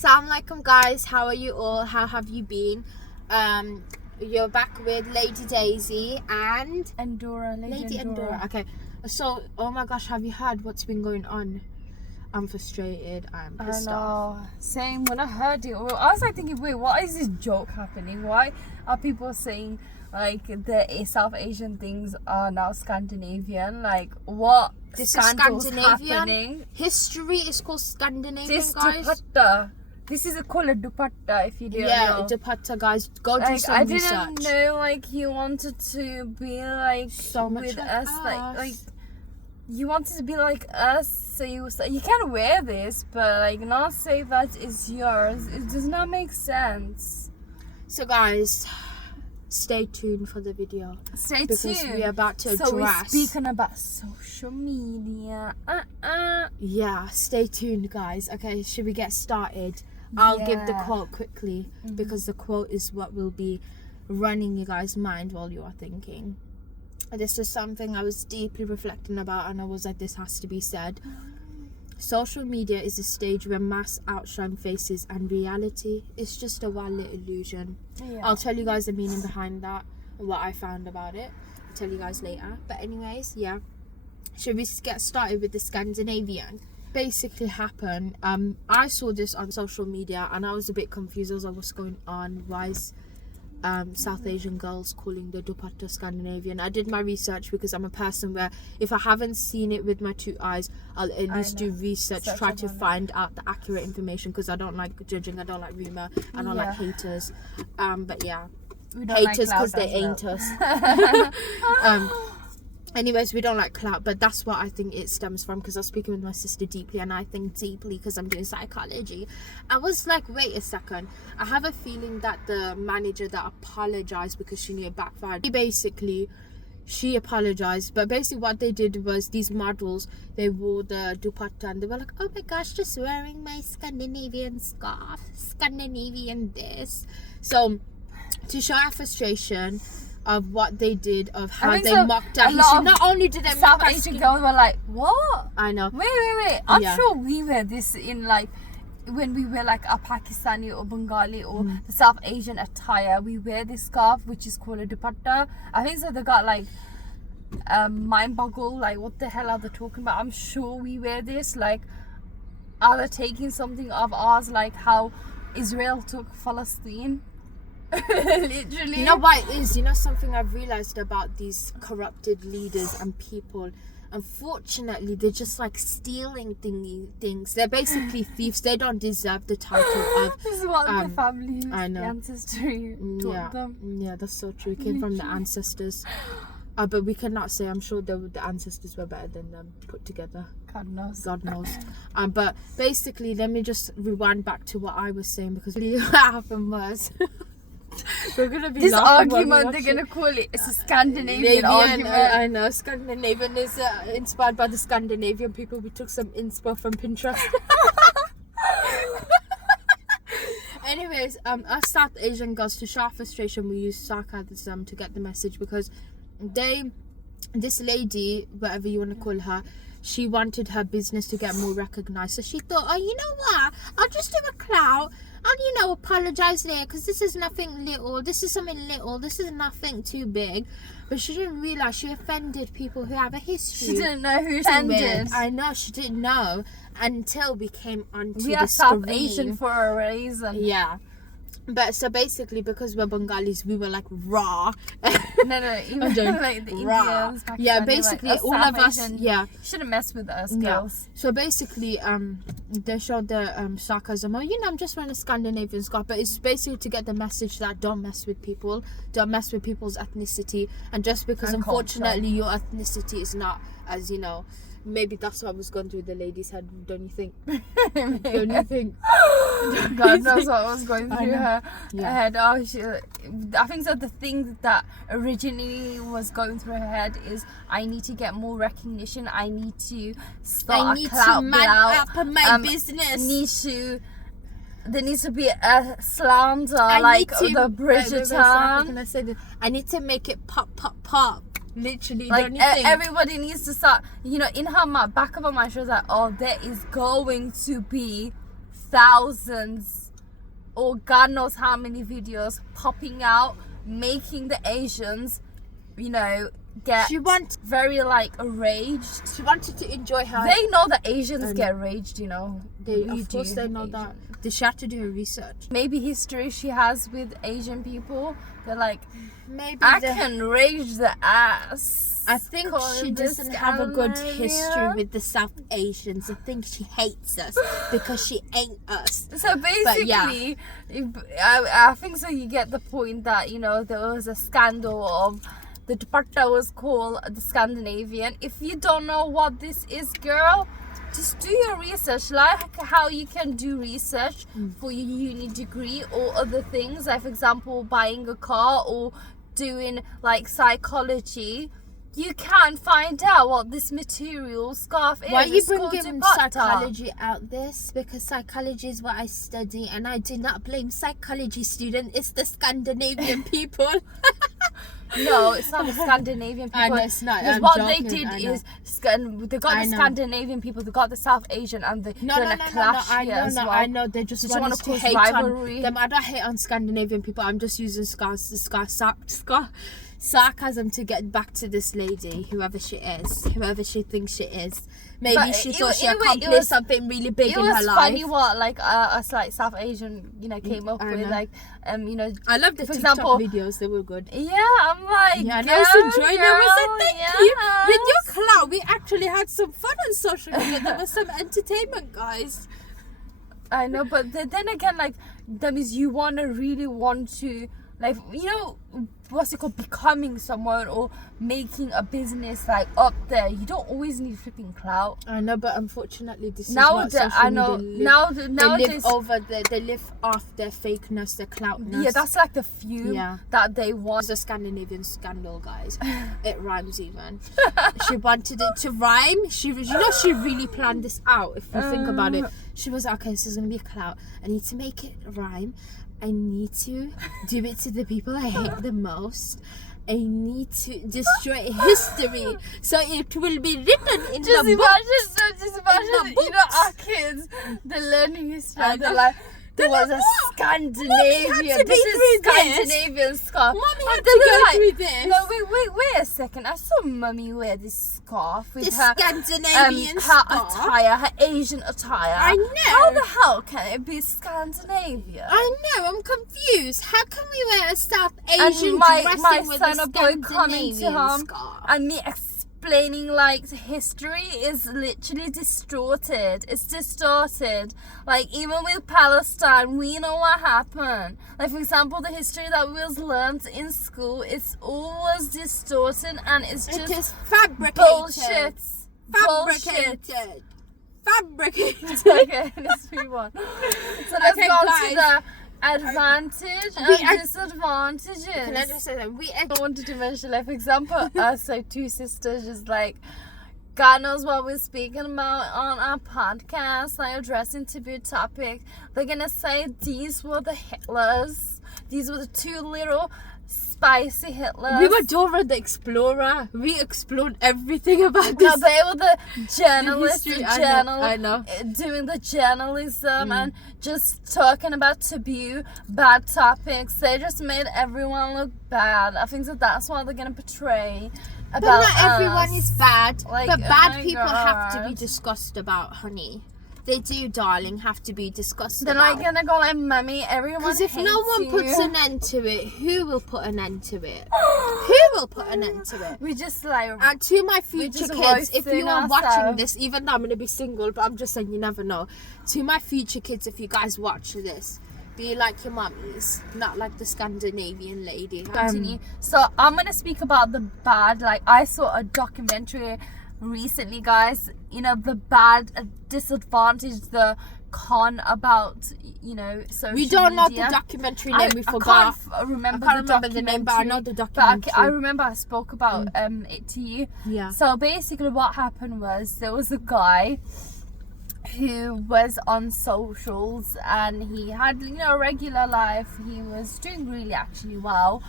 Assalamu alaikum guys, how are you all? How have you been? You're back with Lady Daisy and Lady Endora. Okay, so oh my gosh, have you heard what's been going on? I'm frustrated, I'm pissed off. Same, when I heard it, I was like thinking, wait, what is this joke happening? Why are people saying like the South Asian things are now Scandinavian? Like, what? This is Scandinavian happening? History is called Scandinavian, this guys. Dupatta. This is called a dupatta, if you didn't know. Dupatta, guys. Go do some research. I didn't know, like, you wanted to be like so much with like us, like you wanted to be like us, so you can wear this, but like not say that is yours. It does not make sense. So guys, stay tuned for the video. Stay tuned. Because we're about to address. So we're speaking about social media. Yeah, stay tuned, guys. Okay, should we get started? I'll give the quote quickly because the quote is what will be running you guys' mind while you are thinking. This is something I was deeply reflecting about, and I was like, this has to be said. Social media is a stage where mass outshine faces and reality is just a wild little illusion. I'll tell you guys the meaning behind that and what I found about it. I'll tell you guys later. But anyways, yeah. Should we get started with the Scandinavian? Basically happened, I saw this on social media and I was a bit confused. I was like, what's going on? Why is South Asian girls calling the dupatta Scandinavian? I did my research because I'm a person where if I haven't seen it with my two eyes, I'll at least do research, try to find out the accurate information, because I don't like judging, I don't like rumour, I don't like haters. But yeah, haters because they ain't us. Anyways, we don't like clout, but that's what I think it stems from, because I was speaking with my sister deeply, and I think deeply because I'm doing psychology. I was like, wait a second, I have a feeling that the manager that apologized because she knew it backfired, she apologized, but basically what they did was these models, they wore the dupatta and they were like, oh my gosh, just wearing my Scandinavian scarf, Scandinavian this. So to show our frustration of what they did, of how they mocked our history. Not only did they mock South Asian girls were like, what? I know. Wait. I'm sure we wear this in like when we wear like a Pakistani or Bengali or the South Asian attire. We wear this scarf which is called a dupatta. I think so. They got like mind boggle. Like, what the hell are they talking about? I'm sure we wear this. Like, are they taking something of ours? Like how Israel took Palestine. Literally. You know what it is? You know something I've realized about these corrupted leaders and people? Unfortunately, they're just like stealing things. They're basically thieves. They don't deserve the title of. This is what the family, the ancestry taught them. Yeah, that's so true. It came from the ancestors. But we cannot say. I'm sure the ancestors were better than them put together. God knows. But basically, let me just rewind back to what I was saying, because really what happened was. We're gonna be this argument, they're gonna call it, it's a Scandinavian argument. I know, Scandinavian is inspired by the Scandinavian people. We took some inspo from Pinterest. Anyways, us South Asian girls, to show our frustration, we use sarcasm to get the message, because this lady, whatever you want to call her, she wanted her business to get more recognized, so she thought, oh, you know what, I'll just do a clout. I'll, apologize there, because this is nothing little. This is something little. This is nothing too big. But she didn't realize she offended people who have a history. She didn't know who offended. I know, she didn't know until we came onto we are South Asian for a reason. Yeah. But so basically, because we're Bengalis, we were like raw. No, even like the Indians, Pakistan, yeah, basically all of us. Yeah, shouldn't mess with us girls. So basically, they showed the sarcasm. Oh, I'm just wearing a Scandinavian scarf, but it's basically to get the message that don't mess with people, don't mess with people's ethnicity, and just because unfortunately your ethnicity is not as maybe that's what was going through the lady's head, don't you think? Don't you think? God knows what was going through her head. I think so. The thing that originally was going through her head is, I need to get more recognition. I need to start a clout up my business. There needs to be a slander like the Bridgerton. I need to make it pop. Literally, like everybody needs to start. In her back of her mind, she was like, "Oh, there is going to be thousands or God knows how many videos popping out, making the Asians, you know, get very like enraged. She wanted to enjoy her. They know that Asians get enraged, you know. Of course they know that. She had to do her research. Maybe history she has with Asian people. They're like, maybe I can rage the ass. I think she doesn't have a good history with the South Asians. I think she hates us because she ain't us. So basically, I think so. You get the point that, you know, there was a scandal of the dupatta was called the Scandinavian. If you don't know what this is, girl, just do your research, like how you can do research for your uni degree or other things, like for example buying a car or doing like psychology. You can find out what this material scarf is. Why are you bringing psychology out this? Because psychology is what I study, and I do not blame psychology student. It's the Scandinavian people. No, it's not the Scandinavian people. I know it's not. Because what they did is they got the Scandinavian people, they got the South Asian, and they done a clash here as well. I know. They just want to cause hate rivalry. on them. I don't hate on Scandinavian people. I'm just using sarcasm to get back to this lady, whoever she is, whoever she thinks she is. Maybe she thought she accomplished something really big in her life. It was funny what like us like South Asian, you know, came up with like you know. I love the TikTok videos; they were good. Yeah, I'm like, yeah, and I was enjoying them. I was like, thank you. With your clout, we actually had some fun on social media. There was some entertainment, guys. I know, but then again, like that means you really want to, like, you know, what's it called, becoming someone or making a business like up there. You don't always need flipping clout. I know, but unfortunately this now is what social media they live off their fakeness, their cloutness. Yeah, that's like the few that they want. It's a Scandinavian scandal, guys. It rhymes even. She wanted it to rhyme. She really planned this out. If you think about it, she was like, okay, this is gonna be a clout. I need to make it rhyme. I need to do it to the people I hate the most. I need to destroy history so it will be written in the books. Just imagine, you know, our kids, they're learning history. They're like, there was a Scandinavian. This is Scandinavian scarf. Mommy had to go through this. No, wait a second. I saw Mummy wear this scarf with her Scandinavian her attire, her Asian attire. I know. How the hell can it be Scandinavian? I know. I'm confused. How can we wear a South Asian dressing my with son a or boy coming to him scarf? and me explaining like history is literally distorted. It's distorted. Like even with Palestine, we know what happened. Like for example, the history that we was learned in school, it's always distorted and it's just fabricated. Bullshit. Fabricated. Okay, let's move on. So let's go on to the advantage and disadvantages. Can I just say that I wanted to mention, like for example, us like two sisters, just like God knows what we're speaking about on our podcast, like addressing taboo topic. They're gonna say these were the Hitlers, these were the two little spicy Hitlers. We were Dora the Explorer. We explored everything about this. No, they were the journalists, I know. Doing the journalism and just talking about taboo, bad topics. They just made everyone look bad. I think that's what they're gonna portray. But not everyone is bad. Like, but bad people have to be discussed about, honey. They do, darling, have to be discussed about. They're not gonna go like, Mummy, everyone hates you. Because if no one puts an end to it, who will put an end to it? Who will put an end to it? We just like... And to my future kids, if you are watching this, even though I'm going to be single, but I'm just saying you never know. To my future kids, if you guys watch this, be like your mummies, not like the Scandinavian lady. Continue. So I'm going to speak about the bad. Like, I saw a documentary recently, guys, you know, the bad disadvantage, the con about, you know, social media. We don't know the documentary name. We forgot. I can't remember the name, but I know the documentary. But I remember I spoke about it to you. Yeah. So basically what happened was there was a guy who was on socials and he had, you know, a regular life. He was doing really actually well,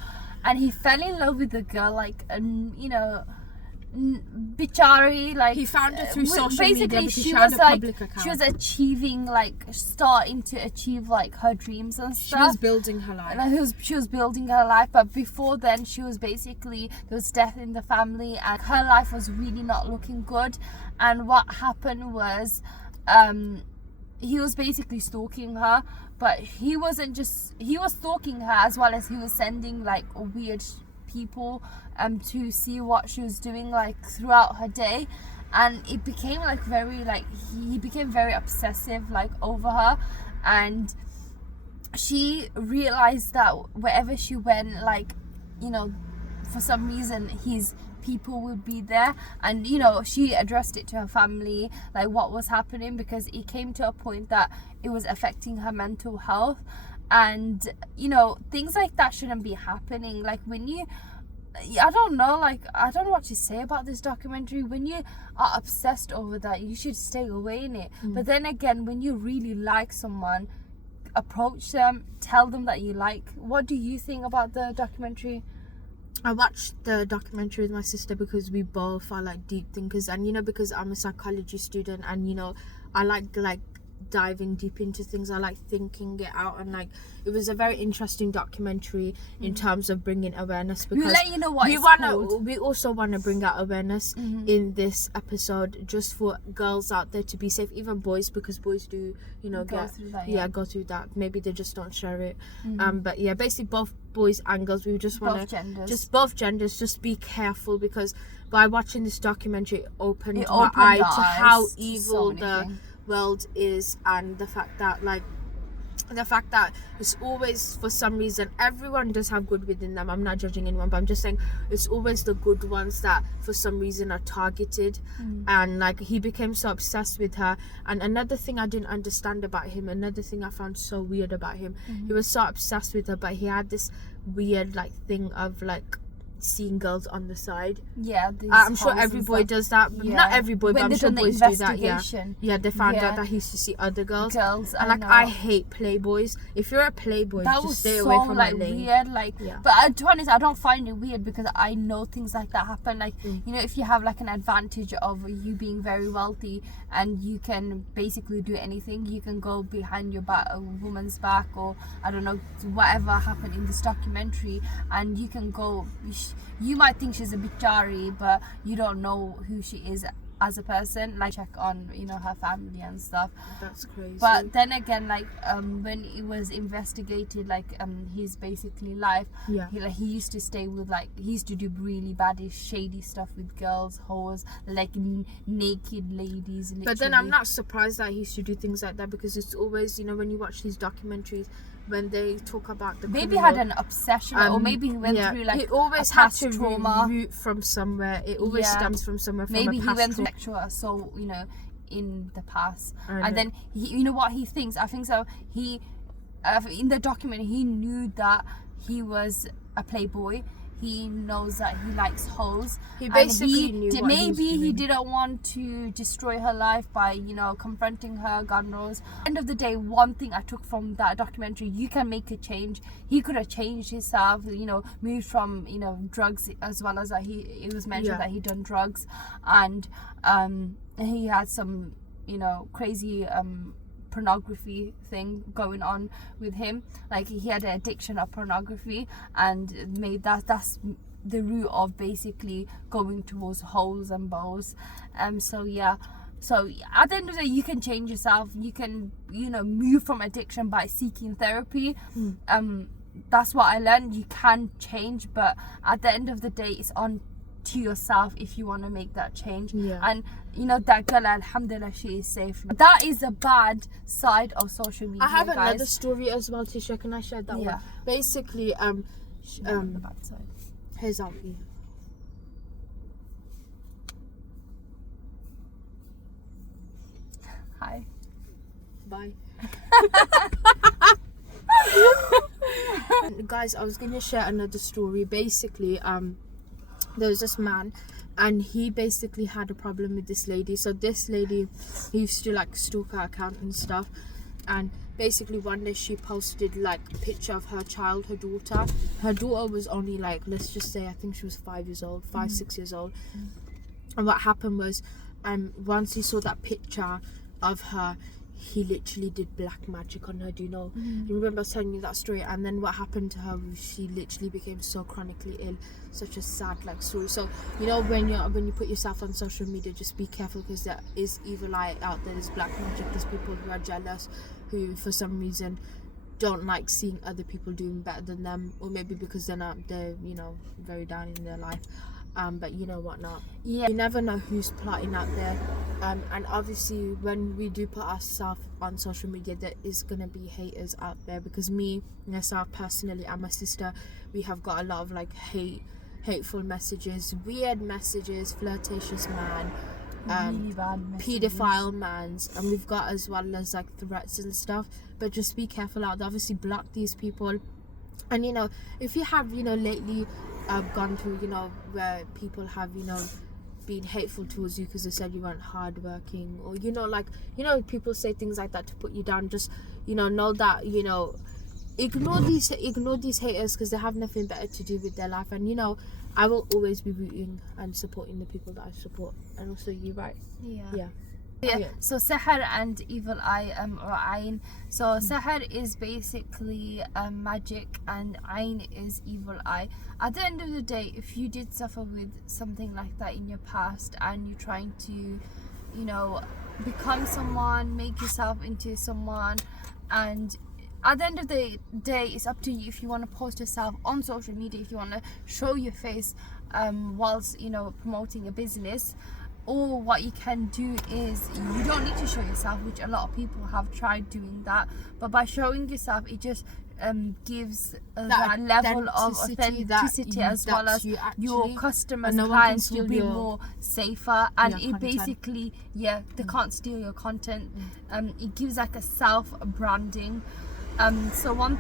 and he fell in love with a girl, like, you know, bichari, like He found her through social media basically because she she had was a like public account. she was achieving, like starting to achieve like her dreams and She stuff. was building her life. And she was building her life, but before then she was basically, there was death in the family and her life was really not looking good. And what happened was he was basically stalking her, but he was stalking her as well as he was sending like weird people to see what she was doing like throughout her day. And it became like he became very obsessive like over her, and she realized that wherever she went, like, you know, for some reason his people would be there. And, you know, she addressed it to her family, like what was happening, because it came to a point that it was affecting her mental health. And, you know, things like that shouldn't be happening. Like when you, I don't know what to say about this documentary. When you are obsessed over that, you should stay away in it. But then again, when you really like someone, approach them, tell them that you like. What do you think about the documentary? I watched the documentary with my sister because we both are like deep thinkers, and you know, because I'm a psychology student, and you know, I like diving deep into things. I like thinking it out, and like it was a very interesting documentary in terms of bringing awareness, because We'll let you know what we also want to bring out awareness in this episode, just for girls out there to be safe, even boys, because boys do, you know, go through that. Maybe they just don't share it. But yeah, basically both boys and girls, we just want to both genders just be careful, because by watching this documentary it opened my eye to how evil the world is, and the fact that it's always, for some reason, everyone does have good within them. I'm not judging anyone, but I'm just saying it's always the good ones that for some reason are targeted. And like he became so obsessed with her. And another thing I didn't understand about him, another thing I found so weird about him, he was so obsessed with her, but he had this weird like thing of like seeing girls on the side. Yeah, I'm sure every boy does that. Yeah. Not every boy, but I'm sure boys do that. Yeah, they found out that he used to see other girls. And like I hate playboys. If you're a playboy, that just stay away from my lane. Weird, like. Yeah. But to be honest, I don't find it weird because I know things like that happen. Like you know, if you have like an advantage of you being very wealthy and you can basically do anything, you can go behind your back, a woman's back, or I don't know, whatever happened in this documentary, and you can go. You might think she's a bichari, but you don't know who she is as a person. Like check on, you know, her family and stuff. That's crazy. But then again, like when it was investigated, like his basically life, he used to stay with he used to do really bad, shady stuff with girls, whores, like naked ladies. Literally. But then I'm not surprised that he used to do things like that, because it's always, you know, when you watch these documentaries, when they talk about the maybe he had an obsession, or maybe he went through like it always a past had to trauma root from somewhere. It always stems from somewhere. From maybe a he past went through sexual assault, you know, in the past, and then he, you know what he thinks. I think so. He in the document he knew that he was a playboy. He knows that he likes hoes. He basically knew what maybe he was doing. didn't want to destroy her life by, you know, confronting her. God knows. End of the day, one thing I took from that documentary: you can make a change. He could have changed himself. You know, moved from, you know, drugs, as well as that it was mentioned that he'd done drugs, and he had some, you know, crazy pornography thing going on with him. Like he had an addiction of pornography, and made that's the root of basically going towards holes and bows. So at the end of the day, you can change yourself. You can, you know, move from addiction by seeking therapy. That's what I learned. You can change, but at the end of the day, it's on to yourself if you want to make that change. And you know, that girl, alhamdulillah, she is safe. That is the bad side of social media. I have another story as well, Tisha. Can I share that one? Basically, the bad side. Here's Auntie. Hi. Bye. Guys, I was gonna share another story. Basically, there was this man, and he basically had a problem with this lady. So this lady, he used to like stalk her account and stuff, and basically one day she posted like a picture of her child, her daughter was only like, let's just say, I think she was 5 years old, 6 years old, And what happened was, once he saw that picture of her, he literally did black magic on her. Do you know? You remember I was telling you that story? And then what happened to her was she literally became so chronically ill. Such a sad story. So you know, when you put yourself on social media, just be careful, because there is evil eye out there. There's black magic. There's people who are jealous, who for some reason don't like seeing other people doing better than them, or maybe because they're very down in their life. But you know what not. Yeah. You never know who's plotting out there. And obviously when we do put ourselves on social media, there is gonna be haters out there, because myself personally and my sister, we have got a lot of hateful messages, weird messages, flirtatious man, really bad messages, pedophile mans, and we've got as well as threats and stuff. But just be careful out there. Obviously block these people. And if you have lately gone through where people have been hateful towards you because they said you weren't hardworking, or people say things like that to put you down, just know that ignore these haters, because they have nothing better to do with their life. And I will always be rooting and supporting the people that I support, and also you, right? Yeah. So Sahar and evil eye, or Ayn. So Sahar is basically magic, and Ayn is evil eye. At the end of the day, if you did suffer with something like that in your past, and you're trying to become someone, make yourself into someone, and at the end of the day, it's up to you if you want to post yourself on social media, if you want to show your face whilst promoting a business. Or what you can do is, you don't need to show yourself, which a lot of people have tried doing that, but by showing yourself, it just gives that level of authenticity, as well as your customers, clients will be more safer, and it basically they can't steal your content. It gives a self-branding. So one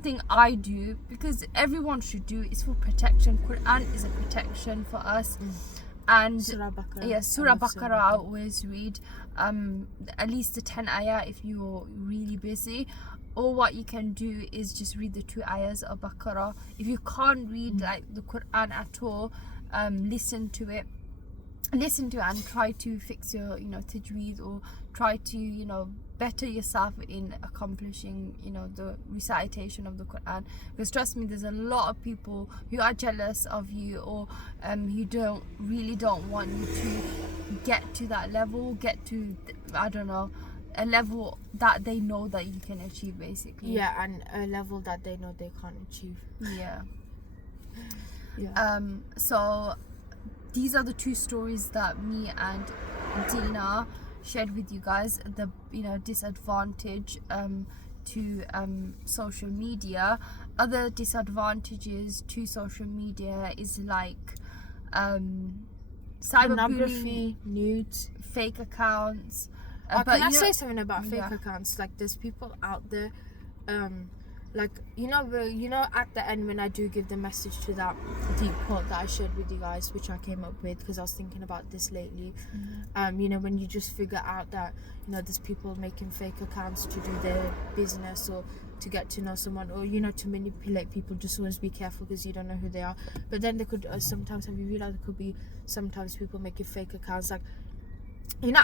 thing I do, because everyone should do, is for protection. Quran is a protection for us. And Surah Baqarah I always read, at least the 10 ayah if you're really busy. Or what you can do is just read the 2 ayahs of Baqarah. If you can't read the Quran at all, listen to it and try to fix your tajweed, or try to better yourself in accomplishing the recitation of the Quran. Because trust me, there's a lot of people who are jealous of you, or who don't want you to get to that level, get to a level that they know that you can achieve, basically. And a level that they know they can't achieve. So these are the 2 stories that me and Dina shared with you guys. The disadvantage to social media. Other disadvantages to social media is pornography, nudes, fake accounts. But can I say something about fake accounts? There's people out there, at the end when I do give the message to that deep quote that I shared with you guys, which I came up with because I was thinking about this lately. When you just figure out that there's people making fake accounts to do their business, or to get to know someone, or to manipulate people, just always be careful, because you don't know who they are. But then there could sometimes, have you realized, there could be sometimes people making fake accounts.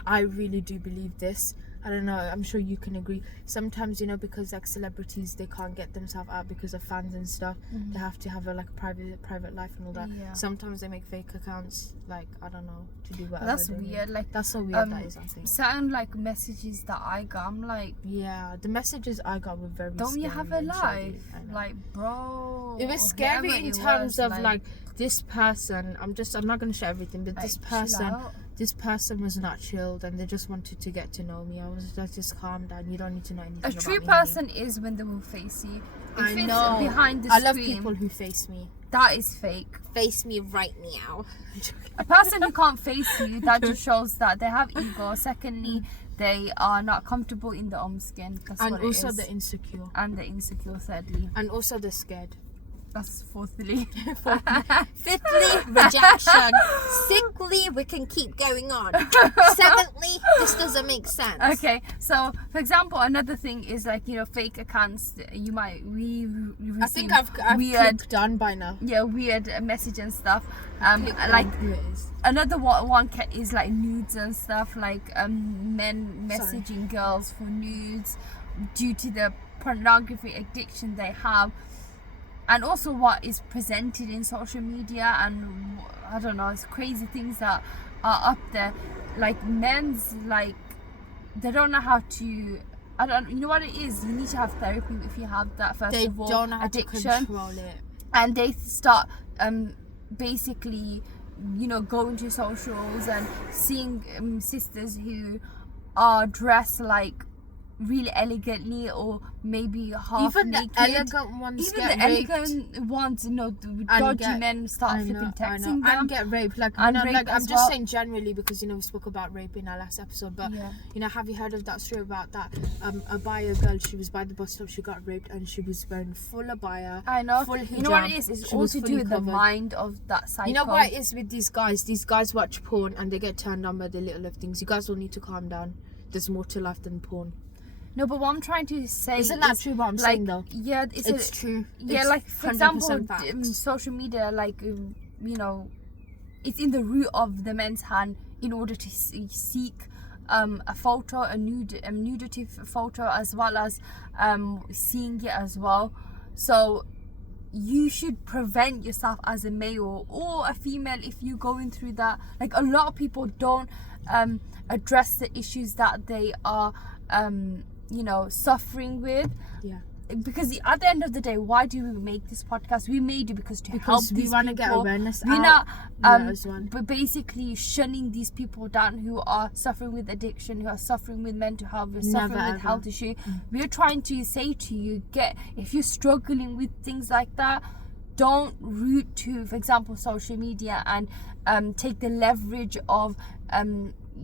I really do believe this. I don't know, I'm sure you can agree. Sometimes, because celebrities, they can't get themselves out because of fans and stuff. They have to have a private life and all that. Sometimes they make fake accounts, I don't know, to do whatever. That's weird. That's so weird, that is, I think. Certain messages that I got, I'm the messages I got were very don't scary. You have a life? Bro, it was scary in terms of this person. I'm not gonna share everything, but this person was not chilled, and they just wanted to get to know me. I was just calm down. You don't need to know anything about me. A true person is when they will face you. I know. Behind the I screen, love people who face me. That is fake. Face me right now. A person who can't face you, that just shows that they have ego. Secondly, they are not comfortable in their own skin. That's what it is. And also they're insecure. And they're insecure, thirdly. And also they're scared. That's fourthly. Fifthly, rejection. Sixthly, we can keep going on. Seventhly, this doesn't make sense. Okay, so for example, another thing is like, you know, fake accounts. You might receive I think I've weird, clicked done by now. yeah, weird message and stuff. Click Like done. Here it is. another one is like nudes and stuff, like men messaging girls for nudes due to the pornography addiction they have, and also what is presented in social media, and I don't know, it's crazy things that are up there. Like men's, like, they don't know how to, you know what it is, you need to have therapy if you have that, first They of all, don't know how addiction, to control it. and they start basically, you know, going to socials and seeing sisters who are dressed like really elegantly, or maybe half Even naked. the elegant ones Even get the raped. elegant ones, you know, the And dodgy get- men start flipping texting them. and get raped. Like, And you know, rape like I'm as just well. saying generally, because you know we spoke about rape in our last episode. But Yeah. you know, have you heard of that story about that abaya girl? She was by the bus stop. She got raped, and she was wearing full abaya. I know. Full You know what hijab. it is? It's She all was to do fully with the covered. mind of that cycle. You know what it is with these guys? These guys watch porn and they get turned on by the little things. You guys all need to calm down. There's more to life than porn. No, but what I'm trying to say Isn't that is, true? What I'm like, saying though, yeah, it's true. Yeah, It's like for example, 100% facts. social media, like you know, it's in the root of the men's hand in order to seek a photo, a nudity photo, as well as seeing it as well. So you should prevent yourself as a male or a female if you're going through that. Like, a lot of people don't address the issues that they are you know, suffering with. Yeah. Because at the end of the day, why do we make this podcast? We made it because help we these want to people. get awareness We're out. not Yeah, as well. but basically shunning these people down who are suffering with addiction, who are suffering with mental health, who are suffering Never, with ever. health issue. We're trying to say to you, if you're struggling with things like that, don't root to, for example, social media and take the leverage of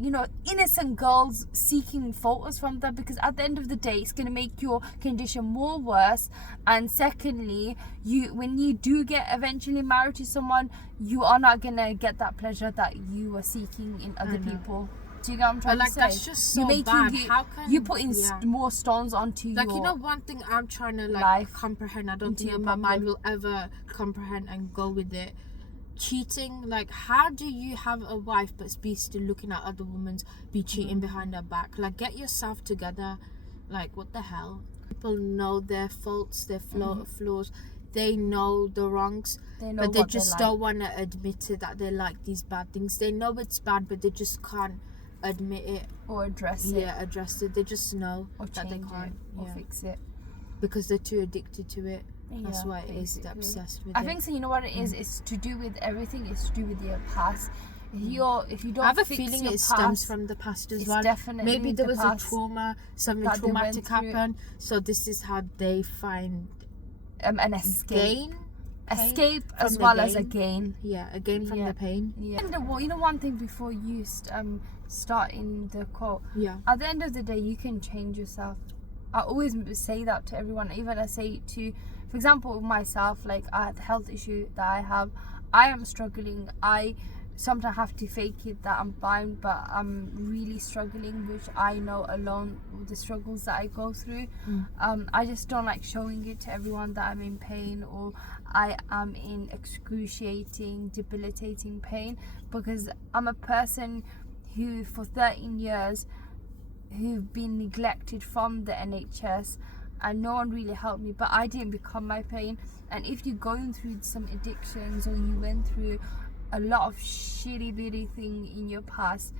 you know, innocent girls seeking photos from them, because at the end of the day it's going to make your condition more worse. And secondly, when you do get eventually married to someone, you are not going to get that pleasure that you were seeking in other people. Do you get what I'm trying But, like, to say? that's just so You're bad. How can you putting yeah. more stones onto Like, your you know, one thing I'm trying to like life comprehend, I don't into think your my mind problem. will ever comprehend and go with it. Cheating, like, how do you have a wife but be still looking at other women be cheating behind their back? Like, get yourself together. Like, what the hell? People know their faults, their flaws. They know the wrongs, know but they what just like. don't want to admit it, that they like these bad things. They know it's bad, but they just can't admit it. or address it, Yeah, address it. They just know or that they change can't. it, or Yeah. fix it. Because they're too addicted to it. That's Yeah, why it is basically. obsessed with I it. think so. You know what it is? It's to do with everything. It's to do with your past. If you don't I have a fix feeling your it past, stems from the past as it's well. definitely Maybe there the was a past trauma, something that they went traumatic through. happened. So this is how they find an escape, gain. escape from as the well as a gain. gain. Yeah, a gain from Yeah. the pain. Yeah. And you know, one thing before you start in the quote. Yeah. At the end of the day, you can change yourself. I always say that to everyone. Even I say it to, for example, myself. Like, the health issue that I have, I am struggling. I sometimes have to fake it that I'm fine, but I'm really struggling, which I know alone with the struggles that I go through. I just don't like showing it to everyone that I'm in pain, or I am in excruciating, debilitating pain, because I'm a person who for 13 years who've been neglected from the NHS, and no one really helped me, but I didn't become my pain. And if you're going through some addictions, or you went through a lot of shitty bitty thing in your past,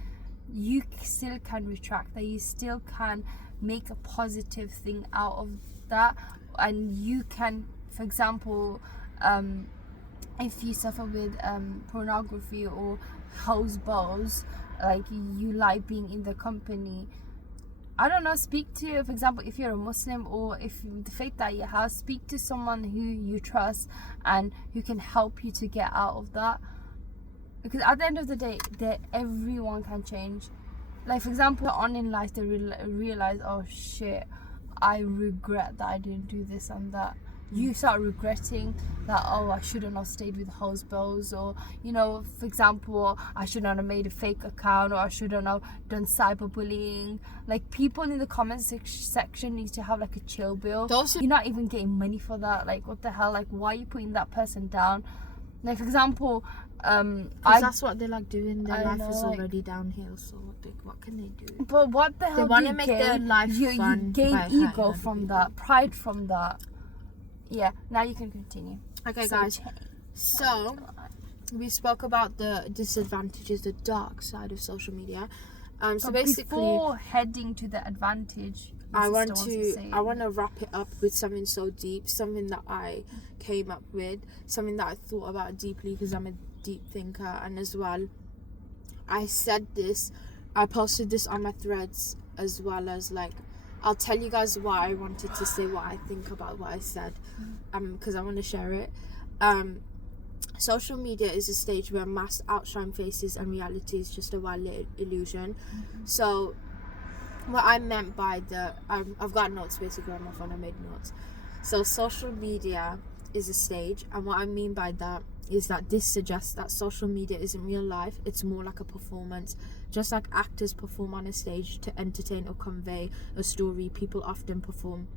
you still can retract that. You still can make a positive thing out of that. And you can, for example, if you suffer with pornography or house balls, like you like being in the company, I don't know, speak to, for example, if you're a Muslim, or if the faith that you have, speak to someone who you trust and who can help you to get out of that. Because at the end of the day, everyone can change. Like, for example, on in life, they realize, oh shit, I regret that I didn't do this and that. you start regretting that, oh, I shouldn't have stayed with husbands, or, you know, for example, I shouldn't have made a fake account, or I shouldn't have done cyberbullying. Like, people in the comment section need to have like a chill bill. You're not even getting money for that. Like, what the hell? Like, why are you putting that person down? Like, for example, that's what they like doing. Their life is already downhill, so what can they do? But what the hell? They want to make their life fun. You gain ego from that, pride from that. Yeah, now you can continue. Okay, guys. So, we spoke about the disadvantages, the dark side of social media. So basically, before heading to the advantage, I want to wrap it up with something so deep, something that I came up with, something that I thought about deeply because I'm a deep thinker, and as well, I posted this on my threads, as well as like, I'll tell you guys why I wanted to say what I think about what I said, because I want to share it. Social media is a stage where mass outshine faces and reality is just a wild illusion. So what I meant by I've got notes basically on my phone, I made notes. So social media is a stage, and what I mean by that is that this suggests that social media isn't real life, it's more like a performance. Just like actors perform on a stage to entertain or convey a story, people often perform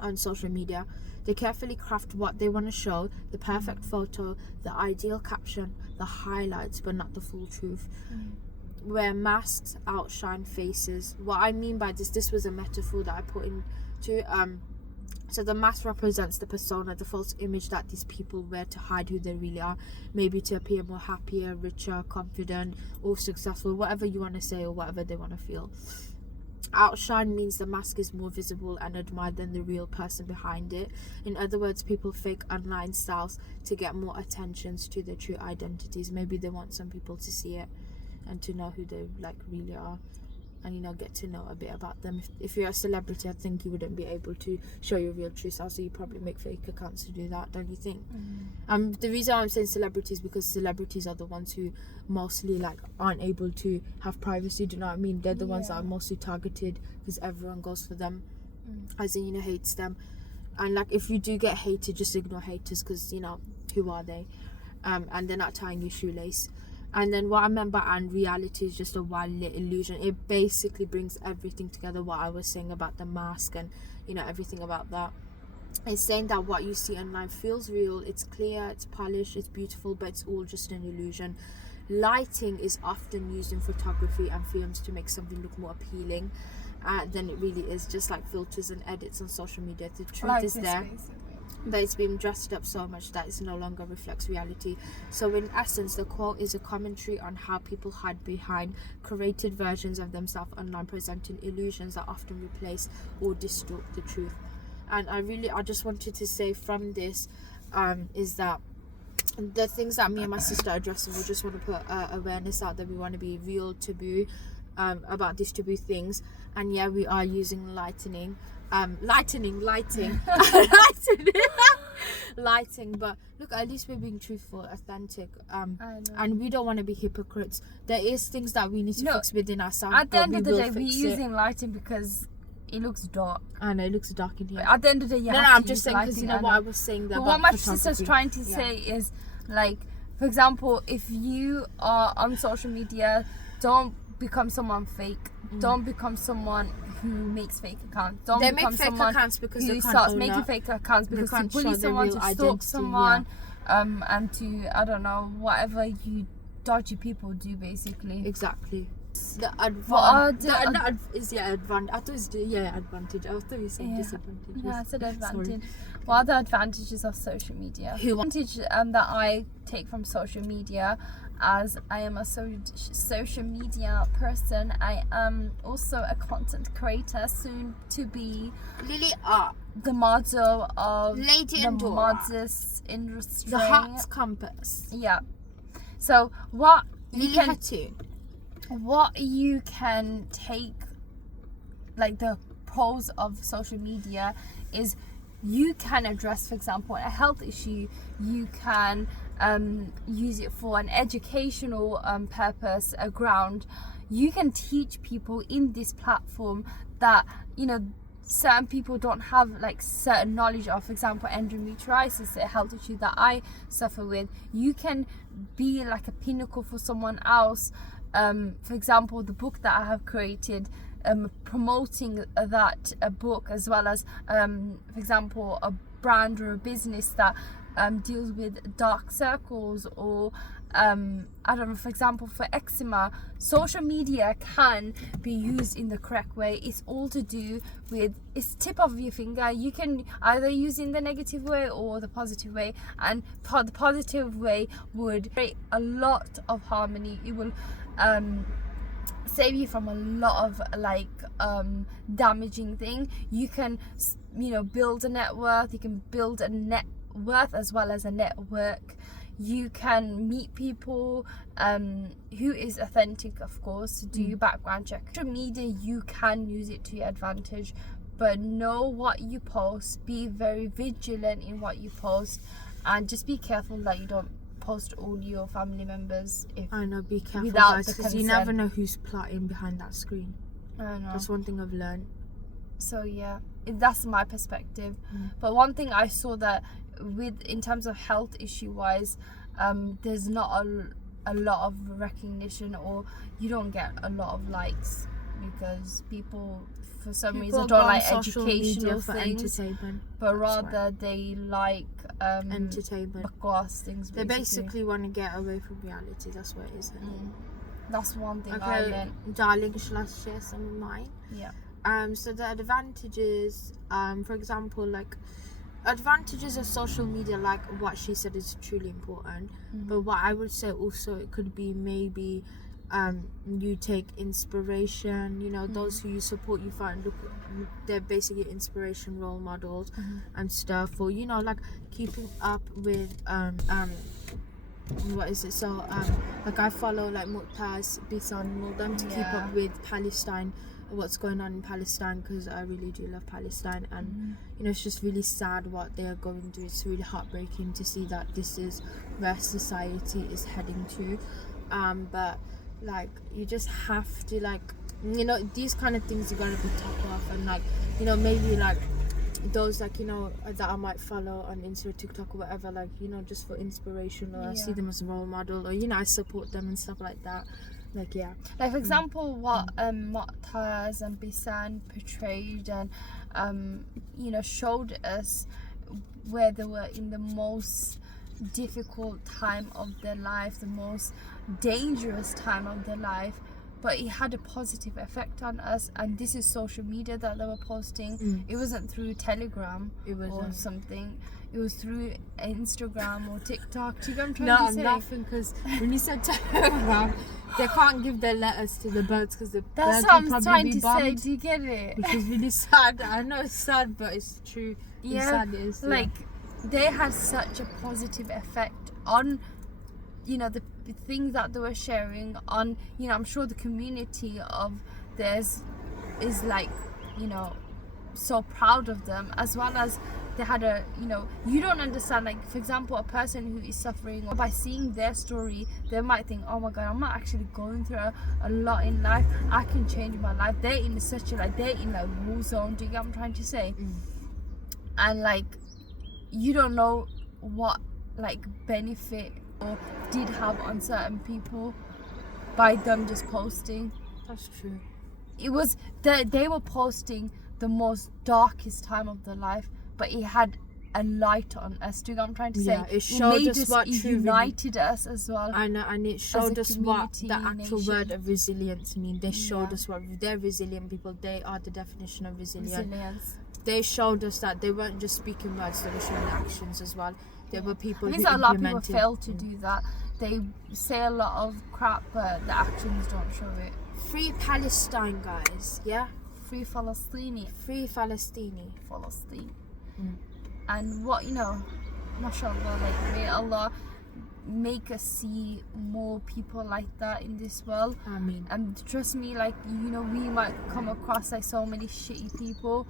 on social media. They carefully craft what they want to show, the perfect photo, the ideal caption, the highlights, but not the full truth. Where masks outshine faces. What I mean by this was a metaphor that I put into so the mask represents the persona, the false image that these people wear to hide who they really are, maybe to appear more happier, richer, confident, or successful, whatever you want to say or whatever they want to feel. Outshine means the mask is more visible and admired than the real person behind it. In other words, people fake online styles to get more attentions to their true identities. Maybe they want some people to see it and to know who they like really are, and, you know, get to know a bit about them. If you're a celebrity, I think you wouldn't be able to show your real true self, so you probably make fake accounts to do that, don't you think? The reason I'm saying celebrities is because celebrities are the ones who mostly like aren't able to have privacy. Do you know what I mean? They're the ones that are mostly targeted because everyone goes for them, as in, you know, hates them. And like, if you do get hated, just ignore haters, because, you know, who are they? And they're not tying your shoelace. And then what I meant by and reality is just a wild lit illusion. It basically brings everything together, what I was saying about the mask and, you know, everything about that. It's saying that what you see online feels real, it's clear, it's polished, it's beautiful, but it's all just an illusion. Lighting is often used in photography and films to make something look more appealing than it really is, just like filters and edits on social media. The truth like is there. Basically. But it's been dressed up so much that it no longer reflects reality. So in essence, the quote is a commentary on how people hide behind curated versions of themselves online, presenting illusions that often replace or distort the truth. And I just wanted to say from this is that the things that me and my sister are addressing, we just want to put awareness out that we want to be real taboo about these taboo things. And yeah, we are using lighting, but look, at least we're being truthful, authentic, and we don't want to be hypocrites. There is things that we need to fix within ourselves. At the end of the day, we're using lighting because it looks dark. I know, it looks dark in here. At the end of the day, I'm just saying, because you know what I was saying there. But what my sister's trying to say is, like, for example, if you are on social media, don't become someone fake. Don't become someone who makes fake accounts. Don't they become make fake someone accounts because who they can't starts own making up. fake accounts because to bully someone, to stalk someone, and to, I don't know, whatever you dodgy people do, basically. Exactly. The advantage. I thought it was advantage. I thought you said disadvantage. Yeah, I said advantage. What are the advantages of social media? Advantage that I take from social media, as I am a social media person, I am also a content creator, soon to be the model of Lady the modest industry, the Hearts Compass. Yeah. So what what you can take, like the pros of social media, is you can address, for example, a health issue. You can use it for an educational purpose, a ground. You can teach people in this platform that, you know, certain people don't have like certain knowledge of, for example, endometriosis, a health issue that I suffer with. You can be like a pinnacle for someone else. For example, the book that I have created, promoting that book, as well as for example a brand or a business that deals with dark circles, or I don't know, for example, for eczema. Social media can be used in the correct way. It's all to do with, it's tip of your finger. You can either use it in the negative way or the positive way, and the positive way would create a lot of harmony. It will save you from a lot of like damaging thing. You can, you know, build a net worth. You can build a net worth as well as a network. You can meet people who is authentic, of course. Do your background check. Social media, you can use it to your advantage, but know what you post. Be very vigilant in what you post, and just be careful that you don't post all your family members. I know, be careful, without guys, because you never know who's plotting behind that screen. I know. That's one thing I've learned. So yeah, that's my perspective. But one thing I saw that with, in terms of health issue wise, there's not a lot of recognition, or you don't get a lot of likes, because people for some reason don't like educational for things, entertainment, but rather they like entertainment, bakwas things. They basically want to get away from reality. That's what it is. That's one thing I Okay, learned. darling, shall I share some of mine? Yeah. So the advantages, for example, like advantages of social media, like what she said, is truly important. But what I would say also, it could be maybe you take inspiration, you know, those who you support, you find, look, they're basically inspiration role models and stuff, or, you know, like keeping up with what is it, so like I follow like Muqtaz, Bisan, and all them to keep up with Palestine, what's going on in Palestine, because I really do love Palestine, and you know, it's just really sad what they are going through. It's really heartbreaking to see that this is where society is heading to, but like you just have to, like, you know, these kind of things are gonna be top off, and like, you know, maybe like those, like, you know, that I might follow on Insta, TikTok or whatever, like, you know, just for inspiration, or I see them as a role model, or, you know, I support them and stuff like that. Like, yeah, like for example what Muqtaz and Bisan portrayed, and you know, showed us where they were in the most difficult time of their life, the most dangerous time of their life, but it had a positive effect on us. And this is social media that they were posting. It wasn't through Telegram or something. It was through Instagram or TikTok. Do you get what I'm trying to say? I'm laughing because when you said Telegram, they can't give their letters to the birds because the that's birds what will I'm probably trying be to bombed, say. Do you get it? which is really sad. I know it's sad, but it's true. Yeah, sad it is, like they had such a positive effect on, you know, the things that they were sharing on, you know, I'm sure the community of theirs is like, you know, so proud of them, as well as they had a, you know, you don't understand, like for example, a person who is suffering, or by seeing their story, they might think, oh my god, I'm not actually going through a lot in life, I can change my life. They're in such a, like, they're in a war zone. Do you get what I'm trying to say? And like, you don't know what like benefit or did have on certain people by them just posting. That's true. It was they were posting the most darkest time of their life, but it had a light on us. Do you know what I'm trying to say? Yeah, it showed us what it true united us as well. I know, and it showed us what the actual nation. word of resilience means. They showed us what they're resilient people. They are the definition of resilience. They showed us that they weren't just speaking words; they were showing actions as well. There were people who a lot of people implemented. fail to do that. They say a lot of crap, but the actions don't show it. Free Palestine, guys. Yeah. Free Palestine. Free Palestine. Palestine. And what, you know, mashallah, like, may Allah make us see more people like that in this world. Ameen. And trust me, like, you know, we might come across like so many shitty people,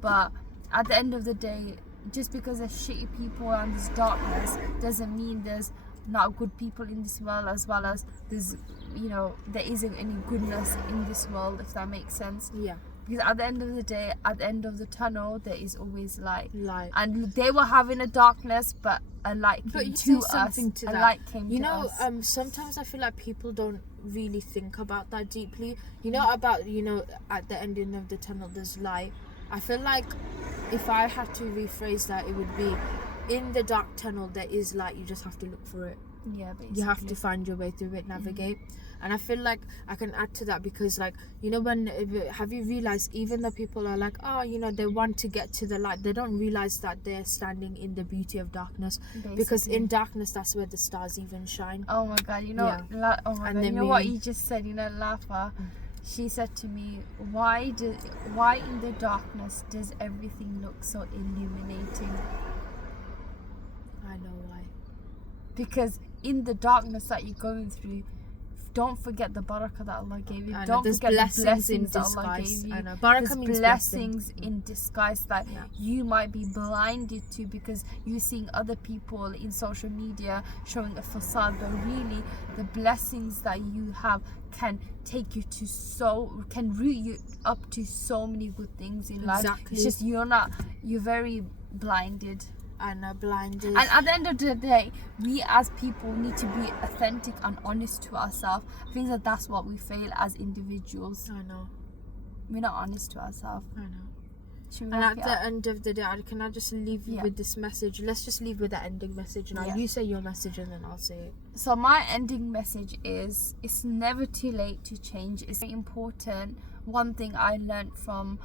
but at the end of the day, just because there's shitty people and there's darkness doesn't mean there's not good people in this world, as well as there's, you know, there isn't any goodness in this world, if that makes sense. Yeah. Because at the end of the day, at the end of the tunnel, there is always light. And they were having a darkness, but a light came to us. A light came to us. Sometimes I feel like people don't really think about that deeply. About at the ending of the tunnel there's light. I feel like if I had to rephrase that, it would be, in the dark tunnel there is light, you just have to look for it. Yeah, basically. You have to find your way through it, navigate. And I feel like I can add to that because, like, have you realized, even though people are like, they want to get to the light, they don't realize that they're standing in the beauty of darkness. Basically. Because in darkness, that's where the stars even shine. Oh my God, what you just said, Lafa, she said to me, why in the darkness does everything look so illuminating? I know why. Because in the darkness that you're going through, don't forget the barakah that Allah gave you. Don't forget the blessings that Allah gave you. Barakah means blessings in disguise that you might be blinded to because you're seeing other people in social media showing a facade, but really the blessings that you have can take you to can root you up to so many good things in life. It's just you're very blinded. Blinded. And at the end of the day, we as people need to be authentic and honest to ourselves. I think that's what we fail as individuals. I know. We're not honest to ourselves. I know. And at the end of the day, can I just leave you with this message? Let's just leave with that ending message now. You say your message and then I'll say it. So my ending message is, it's never too late to change. It's very important. One thing I learned from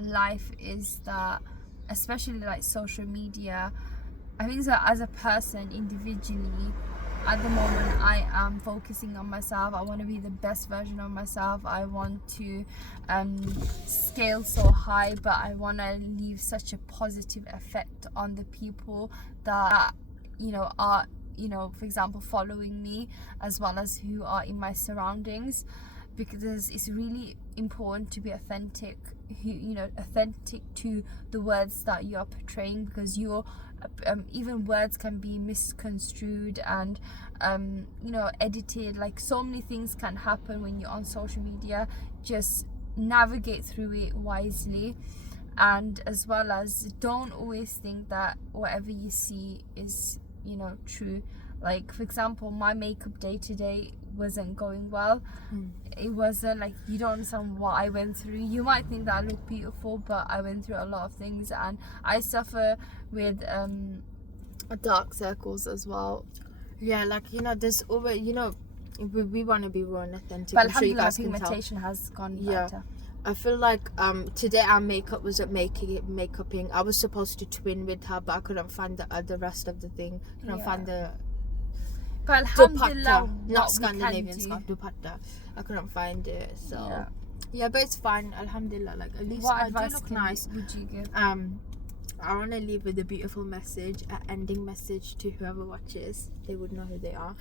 life is that, especially like social media, I think that as a person individually, at the moment I am focusing on myself. I want to be the best version of myself. I want to scale so high, but I want to leave such a positive effect on the people that are for example following me, as well as who are in my surroundings, because it's really important to be authentic to the words that you are portraying, because even words can be misconstrued and edited. Like, so many things can happen when you're on social media. Just navigate through it wisely, and as well as don't always think that whatever you see is true. Like, for example, my makeup day today wasn't going well. It wasn't, like, you don't understand what I went through. You might think that I look beautiful, but I went through a lot of things, and I suffer with dark circles as well. Yeah, like, there's always, we want to be raw and authentic. But alhamdulillah, pigmentation has gone better. I feel like today our makeup was at makeuping. I was supposed to twin with her, but I couldn't find the rest of the thing. Couldn't find the but alhamdulillah, dupatta, not Scandinavian scarf, dupatta. I couldn't find it, so yeah, but it's fine, alhamdulillah. Like, at least I do look nice. Would you give? I want to leave with a beautiful message, an ending message to whoever watches. They would know who they are.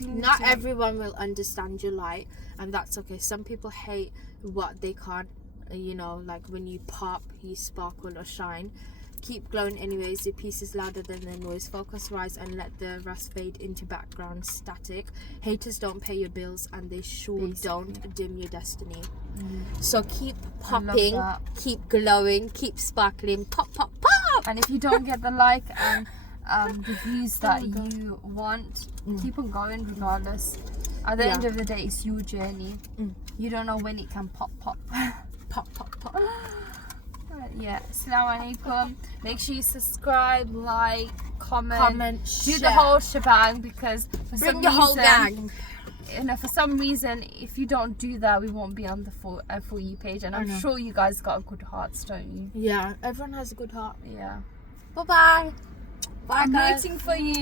Not everyone will understand your light, and that's okay. Some people hate what they can't, like when you pop, you sparkle or shine. Keep glowing anyways. Your piece is louder than the noise. Focus, rise, and let the rest fade into background static. Haters don't pay your bills, and they don't dim your destiny. So keep popping, keep glowing, keep sparkling, pop, pop, pop. And if you don't get the like and the views that you want, keep on going regardless. At the end of the day, it's your journey. You don't know when it can pop, pop, pop, pop, pop. Yeah, assalamu alaikum. Make sure you subscribe, like, comment, share. Do the whole shebang, because bring the whole gang. For some reason, if you don't do that, we won't be on the For You page. And I'm sure you guys got good hearts, don't you? Yeah, everyone has a good heart. Yeah. Bye-bye. Bye, I'm guys. waiting for you.